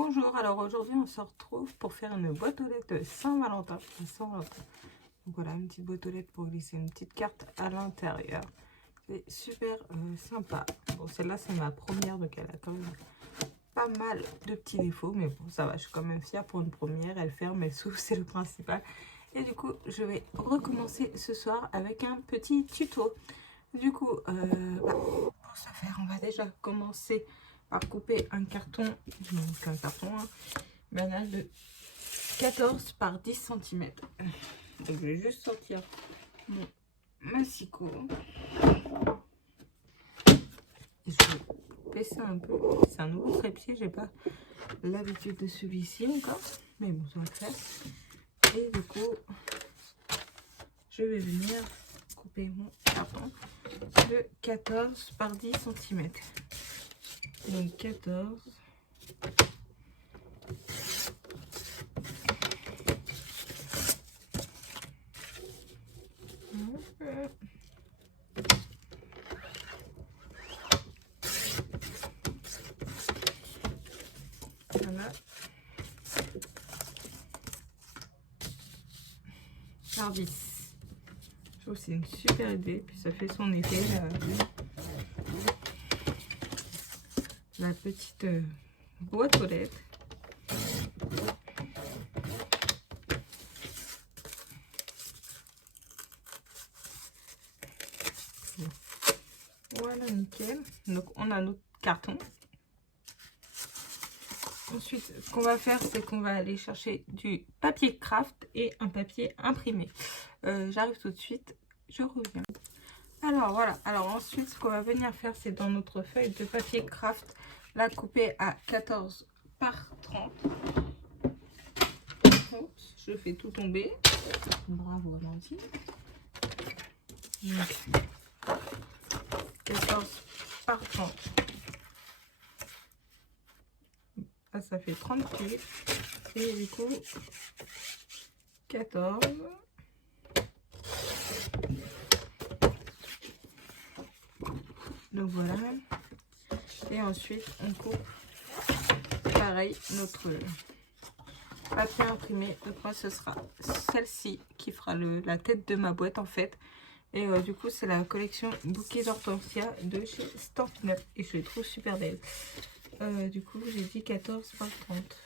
Bonjour, alors aujourd'hui on se retrouve pour faire une boîte aux lettres de Saint-Valentin. Donc voilà, une petite boîte aux lettres pour glisser une petite carte à l'intérieur. C'est super sympa. Bon, celle-là c'est ma première, donc elle a quand même pas mal de petits défauts, mais bon, ça va, je suis quand même fière pour une première. Elle ferme, elle s'ouvre, c'est le principal. Et du coup, je vais recommencer ce soir avec un petit tuto. Du coup, pour ce faire, on va déjà commencer par couper un carton, donc un carton, hein, banal de 14 par 10 cm. Donc, je vais juste sortir mon massicot. Et je vais baisser un peu. C'est un nouveau trépied, j'ai pas l'habitude de celui-ci encore, mais bon, ça va le faire. Et du coup, je vais venir couper mon carton de 14 par 10 cm. Donc 14. Voilà. Par 10. Je trouve que c'est une super idée. Puis ça fait son effet. La petite boîte aux lettres. Voilà, nickel. Donc on a notre carton. Ensuite, ce qu'on va faire, c'est qu'on va aller chercher du papier craft et un papier imprimé. J'arrive tout de suite, je reviens. Alors voilà, alors ensuite, ce qu'on va venir faire, c'est dans notre feuille de papier craft, la couper à 14 par 30. Oups, je fais tout tomber. Bravo Amandine. Donc, 14 par 30. Là, ça fait 30 pieds. Et du coup, 14. Donc voilà. Et ensuite, on coupe pareil notre papier imprimé. Donc moi, ce sera celle-ci qui fera la tête de ma boîte en fait. Et du coup, c'est la collection Bouquet d'Hortensia de chez Stampin'. Et je les trouve super belles. Du coup, j'ai dit 14 par 30.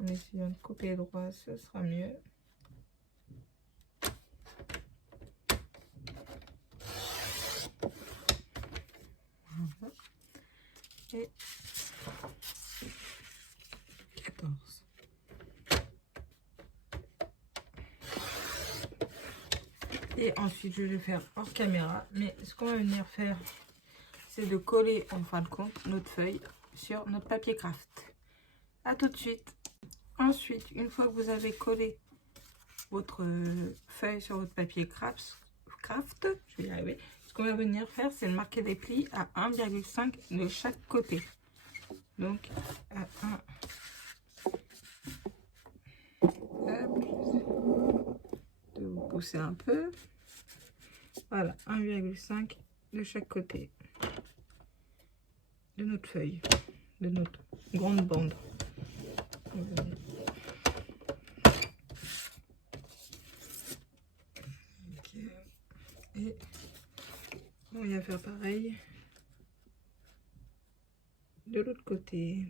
En essayant de couper droit, ce sera mieux. Voilà. Et 14. Et ensuite, je vais le faire hors caméra. Mais ce qu'on va venir faire, c'est de coller en fin de compte notre feuille sur notre papier craft. A tout de suite. Ensuite, une fois que vous avez collé votre feuille sur votre papier craft, je vais y arriver. Ce qu'on va venir faire, c'est de marquer les plis à 1,5 de chaque côté. Donc, à 1. Hop, de vous pousser un peu. Voilà, 1,5 de chaque côté de notre feuille, de notre grande bande. Okay. Et on va faire pareil de l'autre côté.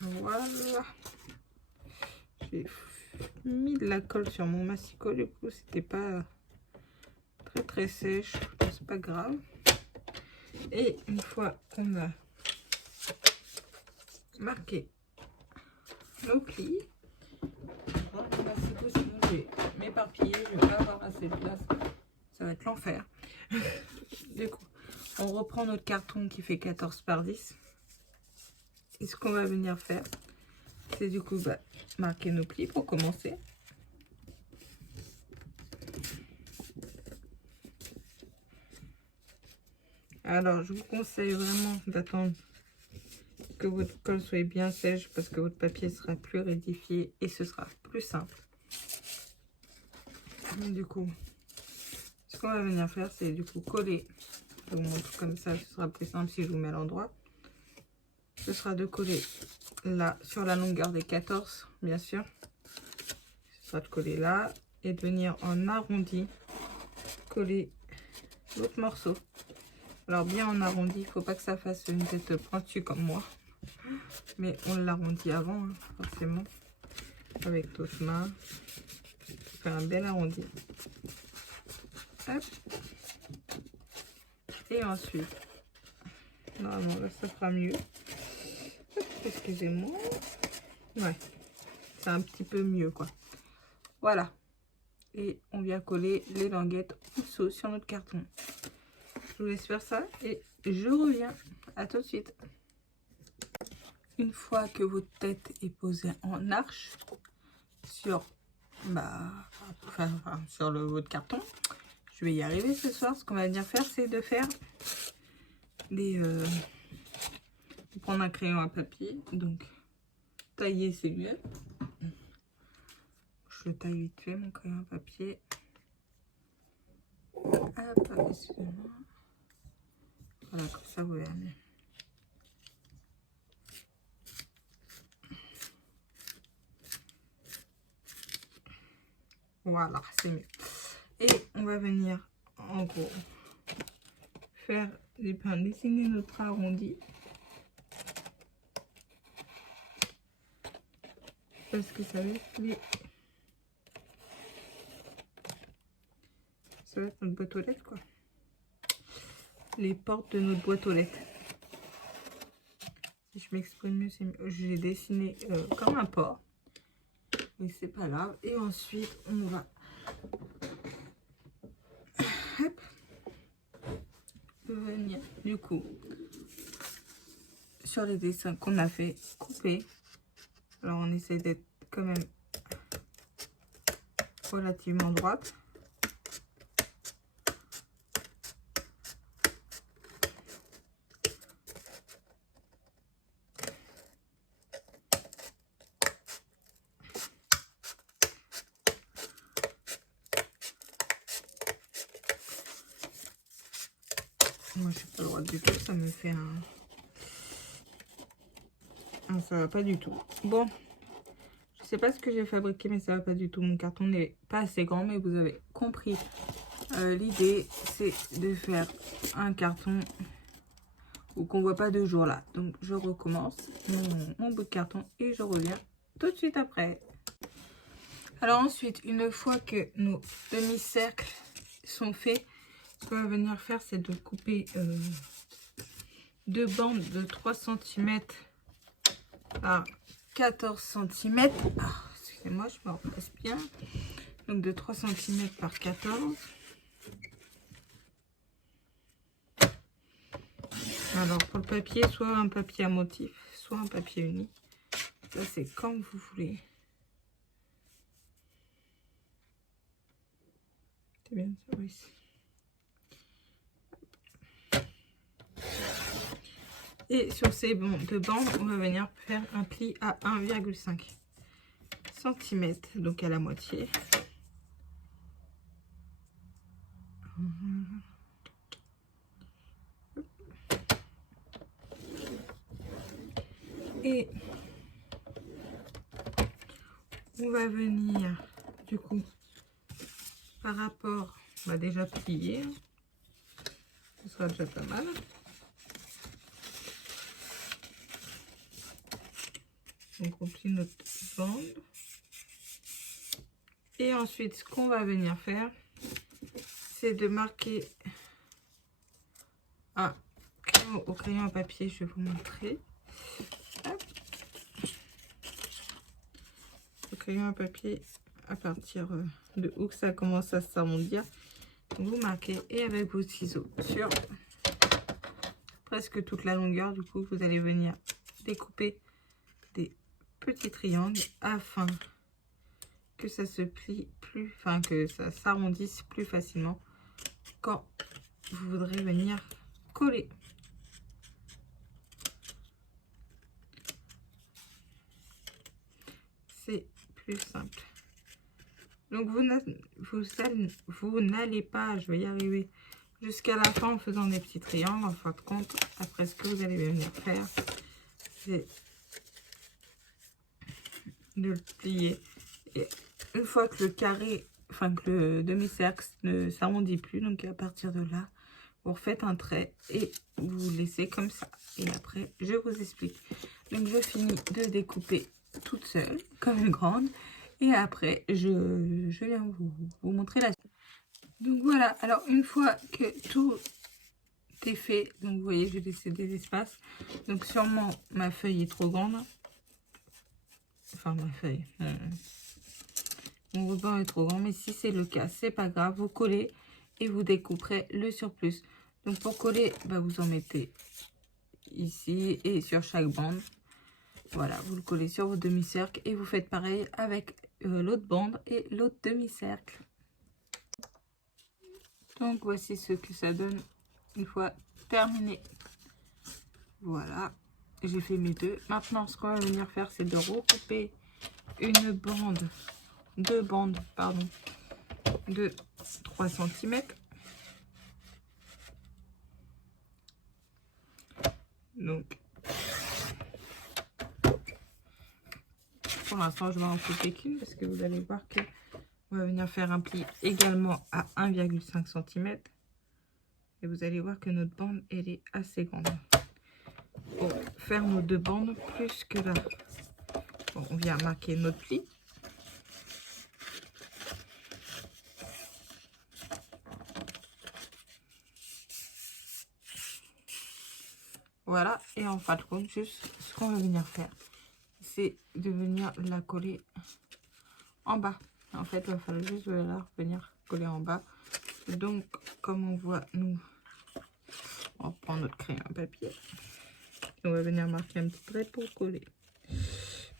Voilà. J'ai mis de la colle sur mon massicot, du coup c'était pas très sèche, c'est pas grave. Et une fois qu'on a marqué nos plis, mon massicot, sinon je vais m'éparpiller, je vais pas avoir assez de place, ça va être l'enfer. Du coup, on reprend notre carton qui fait 14 par 10. Et ce qu'on va venir faire, c'est du coup marquer nos plis pour commencer. Alors, je vous conseille vraiment d'attendre que votre colle soit bien sèche parce que votre papier sera plus rigidifié et ce sera plus simple. Donc, du coup, ce qu'on va venir faire, c'est du coup coller. Je vous montre comme ça, ce sera plus simple si je vous mets à l'endroit. Ce sera de coller là sur la longueur des 14, bien sûr. Ce sera de coller là et de venir en arrondi coller l'autre morceau. Alors bien en arrondi, il ne faut pas que ça fasse une tête pointue comme moi. Mais on l'arrondit avant, hein, forcément. Avec l'autre main. Fait un bel arrondi. Hop. Et ensuite, normalement là ça fera mieux. Excusez-moi. Ouais, c'est un petit peu mieux quoi. Voilà. Et on vient coller les languettes en dessous sur notre carton. Je vous laisse faire ça et je reviens. À tout de suite. Une fois que votre tête est posée en arche sur, sur votre carton, je vais y arriver ce soir. Ce qu'on va venir faire, c'est de faire des... prendre un crayon à papier. Donc, tailler, c'est mieux. Je le taille vite fait, mon crayon à papier. Hop, excusez-moi. Voilà, comme ça, vous verrez mieux. Voilà, c'est mieux. Et on va venir, en gros, faire dessiner notre arrondi. Parce que ça va être ça va être notre boîte aux lettres, quoi. Les portes de notre boîte aux lettres. Si je m'exprime mieux, c'est mieux. J'ai dessiné comme un port. Mais c'est pas grave. Et ensuite, on va... Hop. Venir, du coup, sur les dessins qu'on a fait, couper. Alors, on essaie d'être quand même relativement droite. Moi, je suis pas droite du tout, ça me fait un... Ah, ça va pas du tout. Bon, je sais pas ce que j'ai fabriqué, mais ça va pas du tout. Mon carton n'est pas assez grand, mais vous avez compris. L'idée, c'est de faire un carton ou qu'on voit pas de jour là. Donc, je recommence mon bout de carton et je reviens tout de suite après. Alors ensuite, une fois que nos demi-cercles sont faits, ce qu'on va venir faire, c'est de couper deux bandes de 3 cm par 14 cm. Ah, excusez-moi, je me replace bien. Donc de 3 cm par 14. Alors pour le papier, soit un papier à motif, soit un papier uni. Ça c'est comme vous voulez. C'est bien ça, oui. Et sur ces deux bandes, on va venir faire un pli à 1,5 cm, donc à la moitié. Et on va venir, du coup, par rapport, on va déjà plier. Ce sera déjà pas mal. Donc on plie notre bande. Et ensuite, ce qu'on va venir faire, c'est de marquer au crayon à papier. Je vais vous montrer. Hop. Au crayon à papier, à partir de où que ça commence à s'arrondir, vous marquez et avec vos ciseaux sur presque toute la longueur. Du coup, vous allez venir découper des petits triangles afin que ça se plie plus, enfin que ça s'arrondisse plus facilement quand vous voudrez venir coller. C'est plus simple. Donc vous n'allez pas, je vais y arriver, jusqu'à la fin en faisant des petits triangles. En fin de compte, après ce que vous allez venir faire, c'est de le plier. Et une fois que le carré, enfin que le demi-cercle ne s'arrondit plus, donc à partir de là, vous refaites un trait et vous laissez comme ça. Et après, je vous explique. Donc je finis de découper toute seule, comme une grande. Et après, je viens vous montrer la suite. Donc voilà, alors une fois que tout est fait, donc vous voyez, j'ai laissé des espaces. Donc sûrement, ma feuille est trop grande. Enfin, ma feuille. Mon ruban est trop grand, mais si c'est le cas, c'est pas grave. Vous collez et vous découperez le surplus. Donc pour coller, bah, vous en mettez ici et sur chaque bande. Voilà, vous le collez sur votre demi-cercle et vous faites pareil avec l'autre bande et l'autre demi-cercle. Donc voici ce que ça donne une fois terminé. Voilà, j'ai fait mes deux. Maintenant, ce qu'on va venir faire, c'est de recouper une bande, deux bandes, pardon, de 3 cm. Donc, pour l'instant, je vais en couper qu'une parce que vous allez voir que on va venir faire un pli également à 1,5 cm. Et vous allez voir que notre bande, elle est assez grande. Pour faire nos deux bandes plus que là. Bon, on vient marquer notre pli. Voilà, et en fin de compte, juste ce qu'on va venir faire, c'est de venir la coller en bas. En fait, il va falloir juste venir coller en bas. Donc, comme on voit, nous, on prend notre crayon papier. Et on va venir marquer un petit trait pour coller,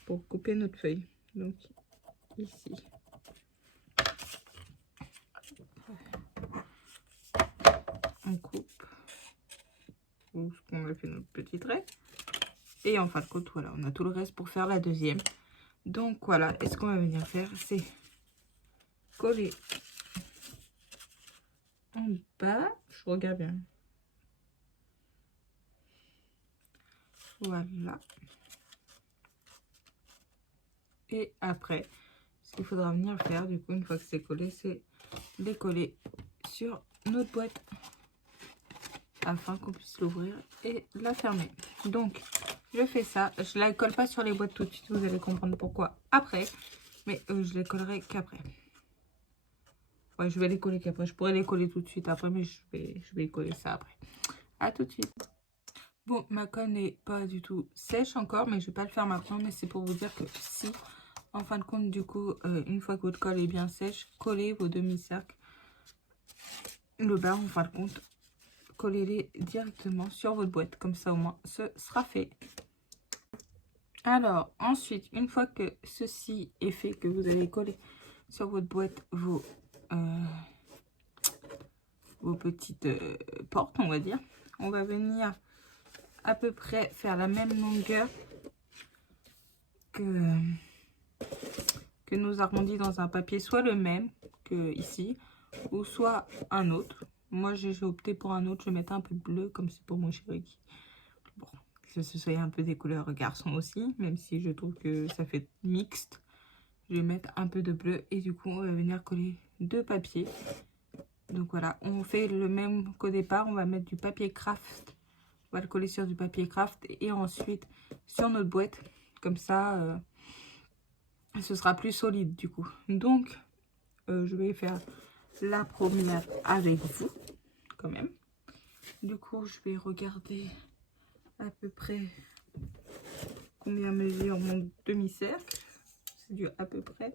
pour couper notre feuille. Donc, ici. On coupe où on a fait notre petit trait. Et en fin de compte, voilà, on a tout le reste pour faire la deuxième. Donc voilà, et ce qu'on va venir faire, c'est coller en bas. Je regarde bien. Voilà. Et après, ce qu'il faudra venir faire, du coup, une fois que c'est collé, c'est décoller sur notre boîte afin qu'on puisse l'ouvrir et la fermer. Donc, je fais ça. Je la colle pas sur les boîtes tout de suite. Vous allez comprendre pourquoi après. Mais je les collerai qu'après. Ouais, je vais les coller qu'après. Je pourrais les coller tout de suite après, mais je vais coller ça après. À tout de suite. Bon, ma colle n'est pas du tout sèche encore, mais je vais pas le faire maintenant. Mais c'est pour vous dire que si, en fin de compte, du coup, une fois que votre colle est bien sèche, collez vos demi-cercles. Le bas, en fin de compte, collez-les directement sur votre boîte. Comme ça, au moins, ce sera fait. Alors, ensuite, une fois que ceci est fait, que vous allez coller sur votre boîte vos petites portes, on va dire, on va venir à peu près faire la même longueur que nos arrondis dans un papier, soit le même que ici, ou soit un autre. Moi, j'ai opté pour un autre. Je vais mettre un peu de bleu, comme c'est pour mon chéri. Bon, que ce soit un peu des couleurs garçons aussi, même si je trouve que ça fait mixte. Je vais mettre un peu de bleu et du coup, on va venir coller deux papiers. Donc voilà, on fait le même qu'au départ. On va mettre du papier craft. On va le coller sur du papier craft et ensuite sur notre boîte. Comme ça, ce sera plus solide du coup. Donc, je vais faire la première avec vous quand même. Du coup, je vais regarder à peu près combien mesure mon demi-cercle. C'est du à peu près.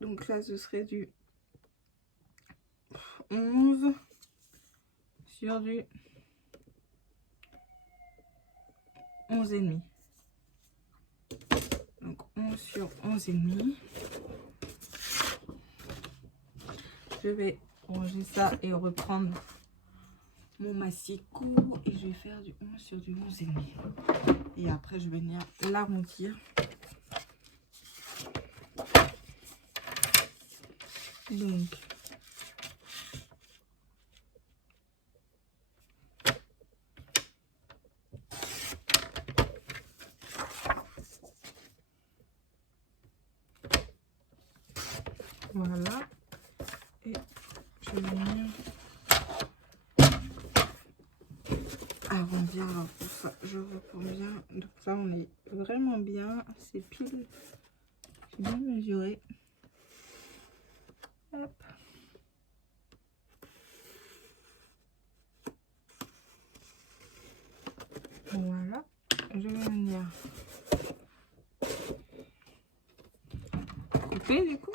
Donc là, ce serait du 11 sur du 11,5. Donc 11 sur 11,5. Je vais ranger ça et reprendre mon massicot et je vais faire du 11 sur du 11,5. Et après, je vais venir l'arrondir. Donc, voilà. Et je vais venir arrondir. Alors pour ça, je reprends bien. Donc ça, on est vraiment bien. C'est pile. J'ai bien mesuré. Hop. Voilà. Je vais venir couper du coup.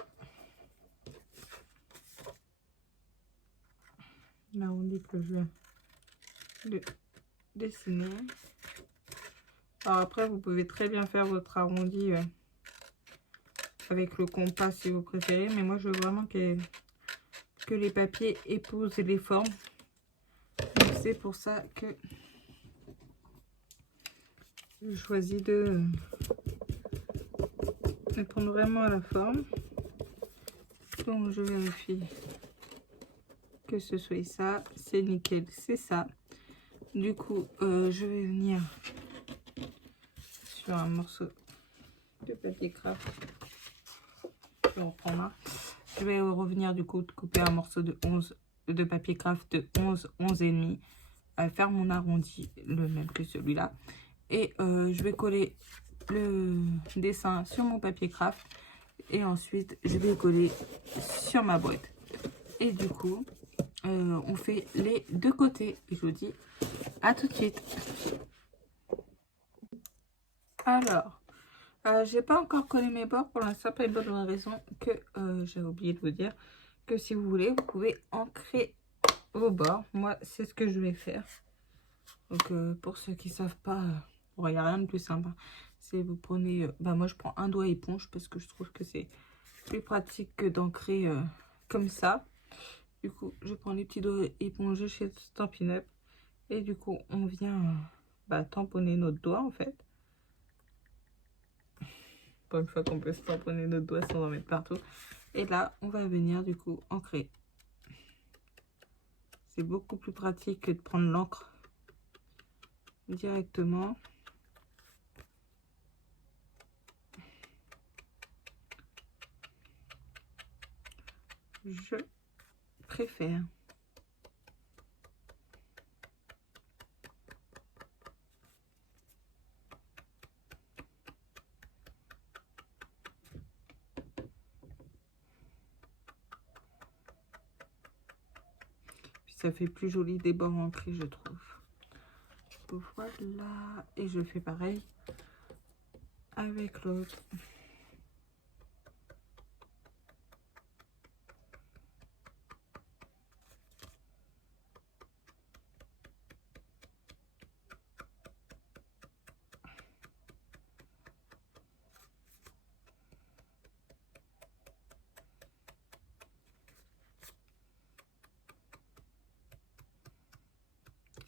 L'arrondi que je viens de dessiner. Alors après, vous pouvez très bien faire votre arrondi avec le compas si vous préférez. Mais moi, je veux vraiment que les papiers épousent les formes. Donc c'est pour ça que je choisis de prendre vraiment la forme. Donc je vérifie que ce soit ça. C'est nickel, c'est ça. Du coup, je vais venir sur un morceau de papier craft. Je reprends là. Je vais revenir du coup couper un morceau de papier craft de 11 et demi, faire mon arrondi, le même que celui-là. Et je vais coller le dessin sur mon papier craft. Et ensuite, je vais coller sur ma boîte. Et du coup, on fait les deux côtés. Et je vous dis à tout de suite. Alors, j'ai pas encore collé mes bords pour la simple et bonne raison que j'ai oublié de vous dire que si vous voulez, vous pouvez ancrer vos bords. Moi, c'est ce que je vais faire. Donc, pour ceux qui savent pas, il n'y a rien de plus simple. C'est vous prenez, moi je prends un doigt éponge parce que je trouve que c'est plus pratique que d'ancrer comme ça. Du coup, je prends les petits doigts épongés chez Stampin' Up. Et du coup, on vient tamponner notre doigt en fait. Pour une fois qu'on peut se tamponner notre doigt sans en mettre partout. Et là, on va venir du coup ancrer. C'est beaucoup plus pratique que de prendre l'encre directement. Je préfère. Puis ça fait plus joli des bords ancrés, je trouve. Voilà. Et je fais pareil avec l'autre.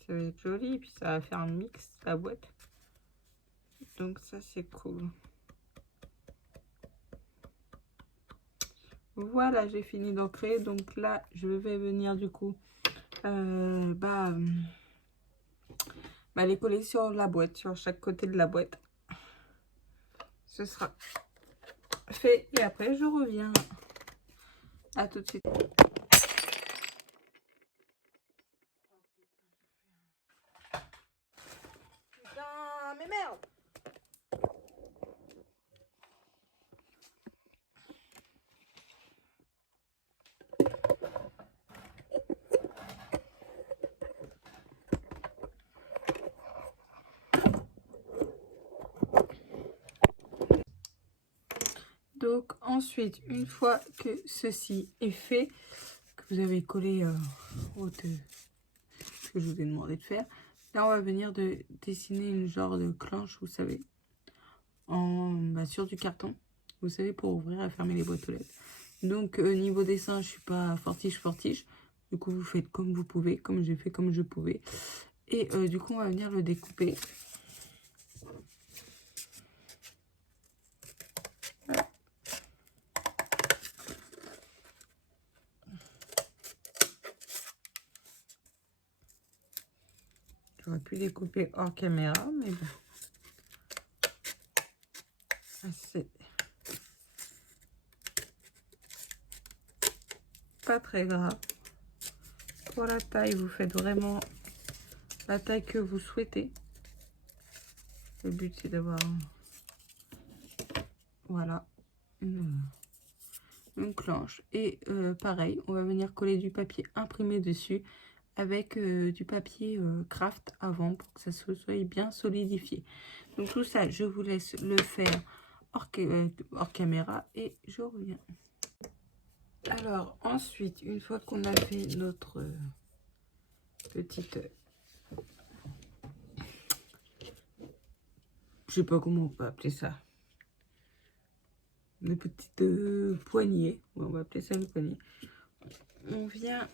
Ça va être joli, et puis ça va faire un mix la boîte. Donc ça c'est cool. Voilà, j'ai fini d'ancrer. Donc là, je vais venir du coup les coller sur la boîte, sur chaque côté de la boîte. Ce sera fait et après je reviens. À tout de suite. Putain, mais merde! Donc ensuite, une fois que ceci est fait, que vous avez collé ce que je vous ai demandé de faire, là on va venir de dessiner une genre de clenche, vous savez, sur du carton, vous savez, pour ouvrir et fermer les boîtes aux lettres. Donc niveau dessin, je suis pas fortiche. Du coup, vous faites comme vous pouvez, comme j'ai fait comme je pouvais. Et du coup, on va venir le découper. J'aurais pu découper hors caméra, mais bon. C'est pas très grave. Pour la taille, vous faites vraiment la taille que vous souhaitez. Le but, c'est d'avoir, voilà, une planche. Et pareil, on va venir coller du papier imprimé dessus avec du papier craft avant pour que ça soit bien solidifié. Donc tout ça, je vous laisse le faire hors caméra et je reviens. Alors ensuite, une fois qu'on a fait notre petite, je sais pas comment on peut appeler ça, une petite poignée, on va appeler ça une poignée, on vient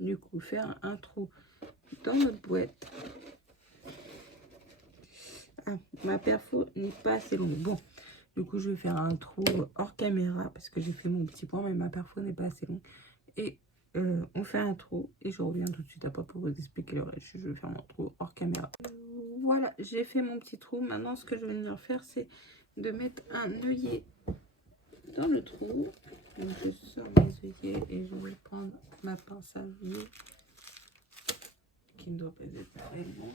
du coup faire un trou dans notre boîte. Ah, ma perfo n'est pas assez longue. Bon, du coup, je vais faire un trou hors caméra parce que j'ai fait mon petit point, mais ma perfo n'est pas assez longue. Et on fait un trou et je reviens tout de suite après pour vous expliquer le reste. Je vais faire mon trou hors caméra. Voilà, j'ai fait mon petit trou. Maintenant, ce que je vais venir faire, c'est de mettre un œillet dans le trou. Donc, je sors mes œillets et je vais prendre ma pince à œillet qui ne doit pas être très loin.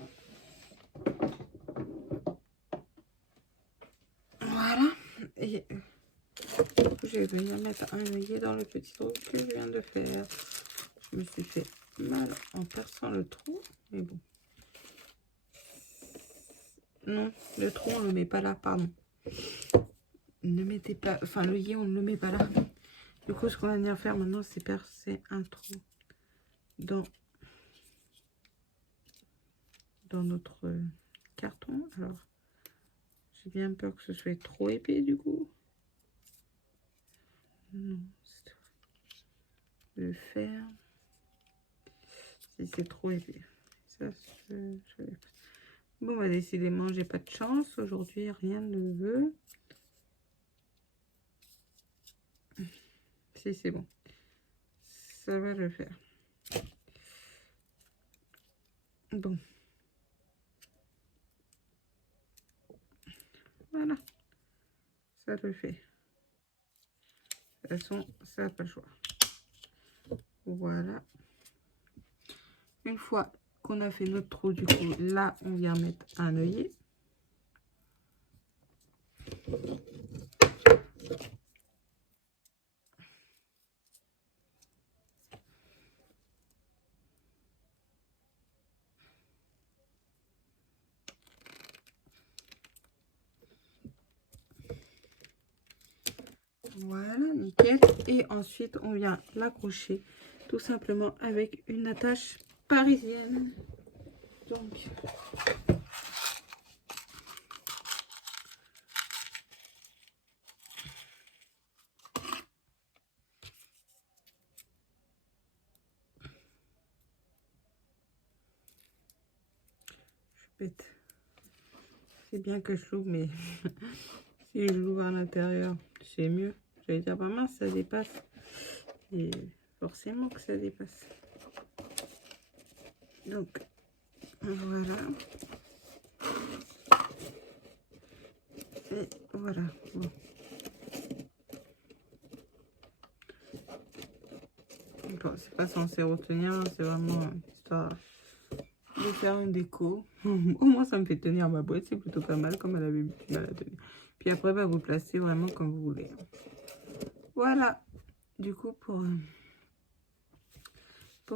Voilà, et je vais venir mettre un œillet dans le petit trou que je viens de faire. Je me suis fait mal en perçant le trou, mais bon. Non, le trou, on ne le met pas là, pardon. Ne mettez pas, enfin l'œillet, on ne le met pas là. Du coup, ce qu'on va venir faire maintenant, c'est percer un trou dans notre carton. Alors, j'ai bien peur que ce soit trop épais, du coup. Non, c'est le faire. Si c'est trop épais. Ça, bon, bah, décidément, j'ai pas de chance. Aujourd'hui, rien ne veut. Si, c'est bon. Ça va le faire. Bon. Voilà. Ça le fait. De toute façon, ça n'a pas le choix. Voilà. Une fois qu'on a fait notre trou, du coup, là, on vient mettre un œillet. Voilà, nickel. Et ensuite, on vient l'accrocher tout simplement avec une attache parisienne. Donc, bête. C'est bien que je l'ouvre, mais si je l'ouvre à l'intérieur, c'est mieux. J'allais dire, bah mince, ça dépasse. Et forcément que ça dépasse. Donc, voilà. Et voilà. Bon. Bon, c'est pas censé retenir, c'est vraiment histoire de faire une déco. Au moins, ça me fait tenir ma boîte, c'est plutôt pas mal, comme elle avait du mal à tenir. Puis après, bah, vous placez vraiment comme vous voulez. Voilà, du coup, pour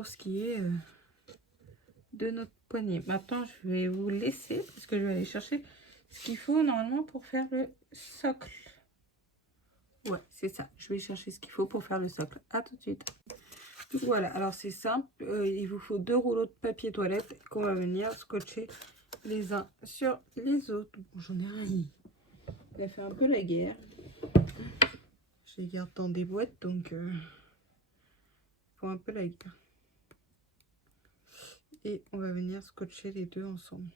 ce qui est de notre poignée. Maintenant, je vais vous laisser, parce que je vais aller chercher ce qu'il faut normalement pour faire le socle. Ouais, c'est ça. Je vais chercher ce qu'il faut pour faire le socle. À tout de suite. Voilà, alors c'est simple. Il vous faut 2 rouleaux de papier toilette qu'on va venir scotcher les uns sur les autres. Bon, j'en ai un. Il a fait un peu la guerre. Je les garde dans des boîtes, donc il faut un peu la guerre. Et on va venir scotcher les deux ensemble.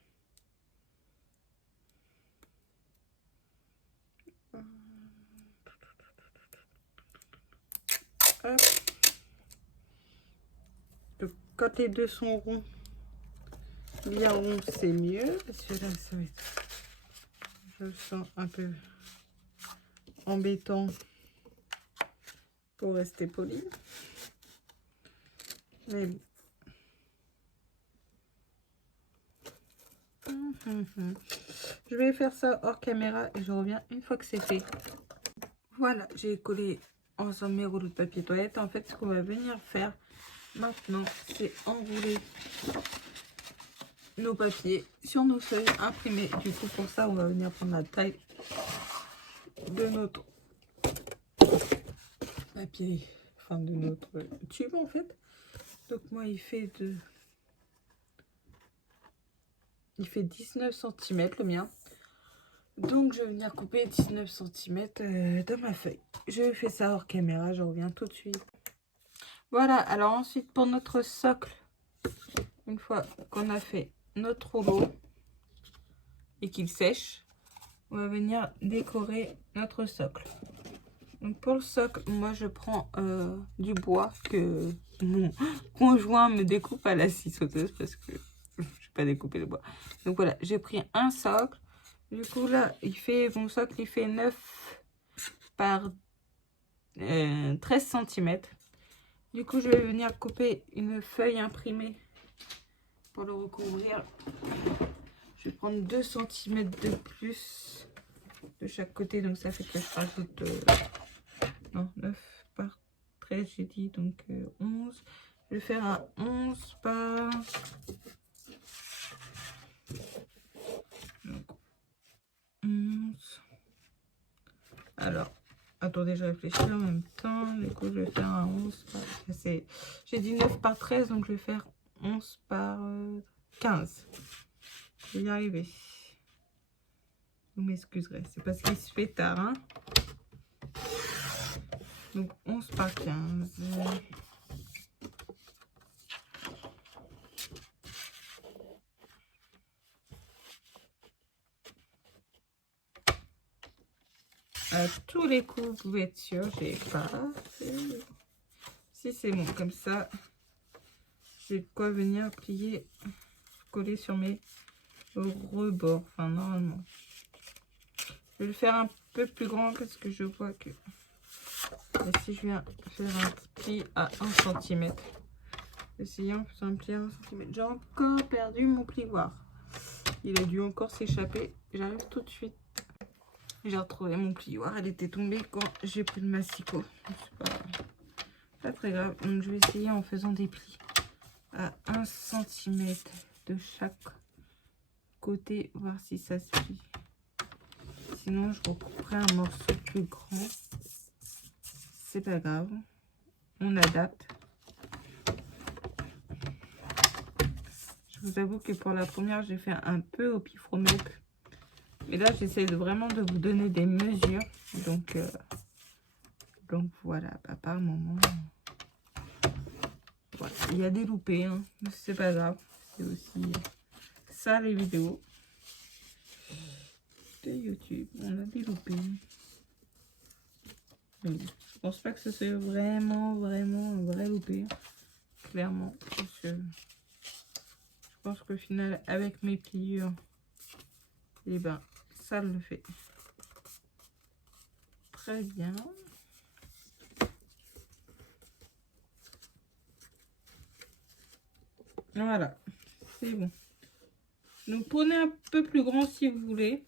Hop. quand les deux sont ronds, bien ronds, c'est mieux. Parce que là, ça va être... Je le sens un peu embêtant pour rester poli. Mais bon. Je vais faire ça hors caméra et je reviens une fois que c'est fait. Voilà, j'ai collé ensemble mes rouleaux de papier toilette. En fait, ce qu'on va venir faire maintenant, c'est enrouler nos papiers sur nos feuilles imprimées. Du coup, pour ça, on va venir prendre la taille de notre papier, enfin de notre tube en fait. Donc moi, il fait 19 cm le mien. Donc je vais venir couper 19 cm de ma feuille. Je fais ça hors caméra, je reviens tout de suite. Voilà, alors ensuite pour notre socle, une fois qu'on a fait notre rouleau et qu'il sèche, on va venir décorer notre socle. Donc pour le socle, moi je prends du bois que mon conjoint me découpe à la scie sauteuse parce que je ne vais pas découper le bois. Donc voilà, j'ai pris un socle. Du coup là, mon socle il fait 9 par 13 cm. Du coup, je vais venir couper une feuille imprimée pour le recouvrir. Je vais prendre 2 cm de plus de chaque côté. Donc, ça fait que je rajoute 9 par 13, j'ai dit. Donc, 11. Je vais faire un 11 par... Donc, 11. Alors... Attendez, je réfléchis en même temps. Du coup, je vais faire un 11 par... J'ai dit 9 par 13, donc je vais faire 11 par 15. Je vais y arriver. Vous m'excuserez, c'est parce qu'il se fait tard. Hein. Donc 11 par 15. À tous les coups, vous pouvez être sûr, j'ai pas fait. Si c'est bon, comme ça, j'ai de quoi venir plier, coller sur mes rebords. Enfin, normalement. Je vais le faire un peu plus grand parce que je vois que... Et si je viens faire un pli à 1 cm. Essayons de faire un pli à 1 cm. J'ai encore perdu mon plioir. Il a dû encore s'échapper. J'arrive tout de suite. J'ai retrouvé mon plioir. Elle était tombée quand j'ai pris le massicot. C'est pas très grave. Donc je vais essayer en faisant des plis à 1 cm de chaque côté. Voir si ça se plie. Sinon je recouperai un morceau plus grand. C'est pas grave. On adapte. Je vous avoue que pour la première, j'ai fait un peu au pifromètre. Mais là, j'essaie vraiment de vous donner des mesures. Donc voilà, par moment. Voilà. Il y a des loupés, hein. C'est pas grave. C'est aussi ça les vidéos de YouTube. On a des loupés. Donc, je pense pas que ce soit vraiment un vrai loupé. Clairement. Parce que je pense qu'au final, avec mes pliures, et ben, ça le fait très bien. Voilà, c'est bon. Donc prenez un peu plus grand si vous voulez.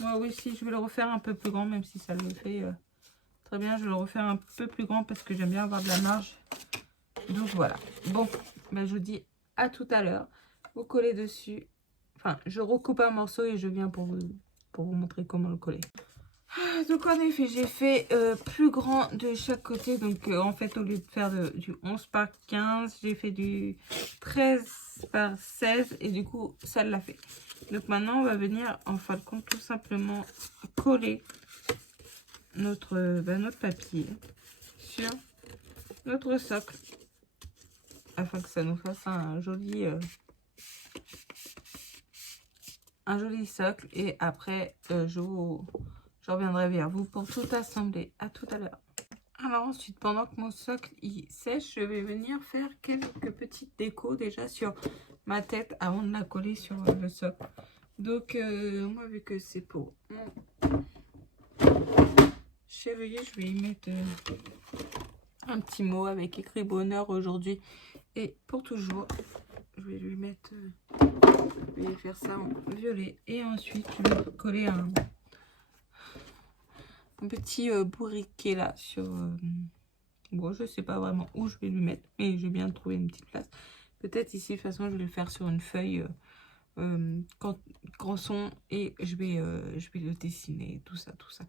Moi aussi, je vais le refaire un peu plus grand, même si ça le fait très bien. Je vais le refaire un peu plus grand parce que j'aime bien avoir de la marge. Donc voilà. Bon, ben, je vous dis à tout à l'heure. Vous collez dessus. Enfin, je recoupe un morceau et je viens pour vous montrer comment le coller. Donc en effet, j'ai fait plus grand de chaque côté. Donc en fait, au lieu de faire du 11 par 15, j'ai fait du 13 par 16. Et du coup, ça l'a fait. Donc maintenant, on va venir, en fin de compte, tout simplement coller notre papier sur notre socle. Afin que ça nous fasse un joli socle. Et après, je reviendrai vers vous pour tout assembler. À tout à l'heure. Alors ensuite, pendant que mon socle il sèche, je vais venir faire quelques petites décos déjà sur ma tête avant de la coller sur le socle. Donc moi, vu que c'est pour mon chevalier, je vais y mettre un petit mot avec écrit bonheur aujourd'hui et pour toujours. Je vais lui mettre, je vais faire ça en violet et ensuite je vais coller un petit bourriquet là sur... bon, je sais pas vraiment où je vais lui mettre, mais je vais bien trouver une petite place. Peut-être ici, de toute façon, je vais le faire sur une feuille canson et je vais le dessiner, tout ça, tout ça.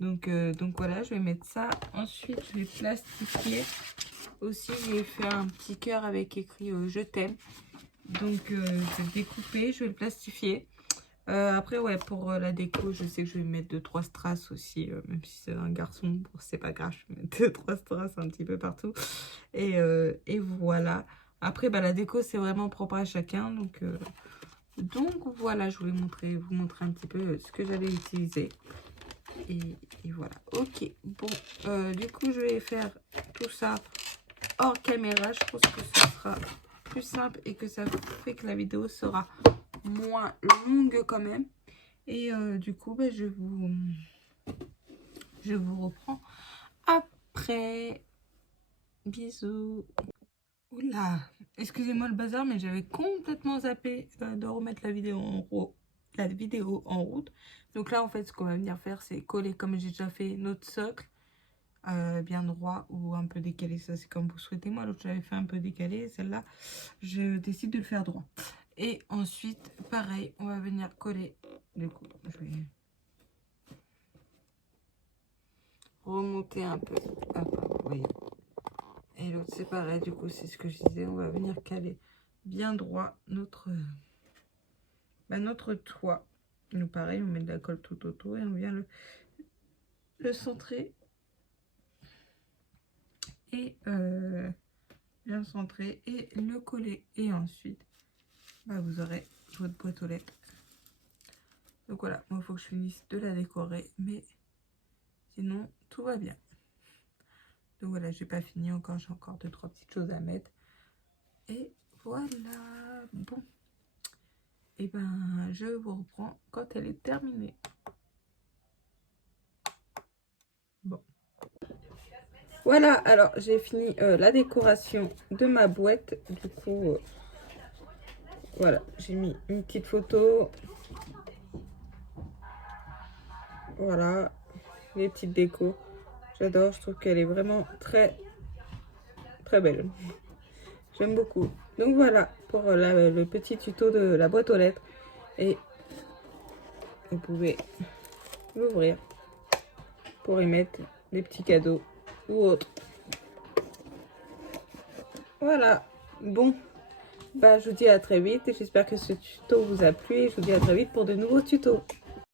Donc voilà, je vais mettre ça. Ensuite, je vais plastifier. Aussi, je vais faire un petit cœur avec écrit je t'aime. Donc, je vais le découper, je vais le plastifier. Après, ouais, pour la déco, je sais que je vais mettre 2-3 strass aussi, même si c'est un garçon, c'est pas grave, je vais mettre 2-3 strass un petit peu partout. Et voilà. Après, bah, la déco, c'est vraiment propre à chacun. Donc voilà, je voulais vous montrer un petit peu ce que j'allais utiliser. Et voilà. Ok, bon, du coup, je vais faire tout ça hors caméra. Je pense que ce sera plus simple et que ça fait que la vidéo sera moins longue quand même. Et du coup, bah, je vous reprends après. Bisous. Oula, excusez-moi le bazar, mais j'avais complètement zappé de remettre la vidéo en route. Donc là, en fait, ce qu'on va venir faire, c'est coller, comme j'ai déjà fait, notre socle bien droit ou un peu décalé. Ça, c'est comme vous souhaitez. Moi, l'autre, j'avais fait un peu décalé. Celle-là, je décide de le faire droit. Et ensuite, pareil, on va venir coller. Du coup, je vais remonter un peu. Hop, vous voyez. Et l'autre, c'est pareil. Du coup, c'est ce que je disais. On va venir caler bien droit notre toit. Donc, pareil, on met de la colle tout autour et on vient le centrer. Et bien centrer et le coller. Et ensuite, bah, vous aurez votre boîte aux lettres. Donc voilà, moi il faut que je finisse de la décorer, mais sinon tout va bien. Donc voilà, j'ai pas fini encore, j'ai encore 2-3 petites choses à mettre. Et voilà, bon. Et ben je vous reprends quand elle est terminée. Bon. Voilà, alors j'ai fini la décoration de ma boîte. Du coup, voilà, j'ai mis une petite photo. Voilà, les petites décos. J'adore, je trouve qu'elle est vraiment très belle. J'aime beaucoup. Donc voilà pour le petit tuto de la boîte aux lettres. Et vous pouvez l'ouvrir pour y mettre des petits cadeaux ou autres. Voilà. Bon, bah, je vous dis à très vite. J'espère que ce tuto vous a plu et je vous dis à très vite pour de nouveaux tutos.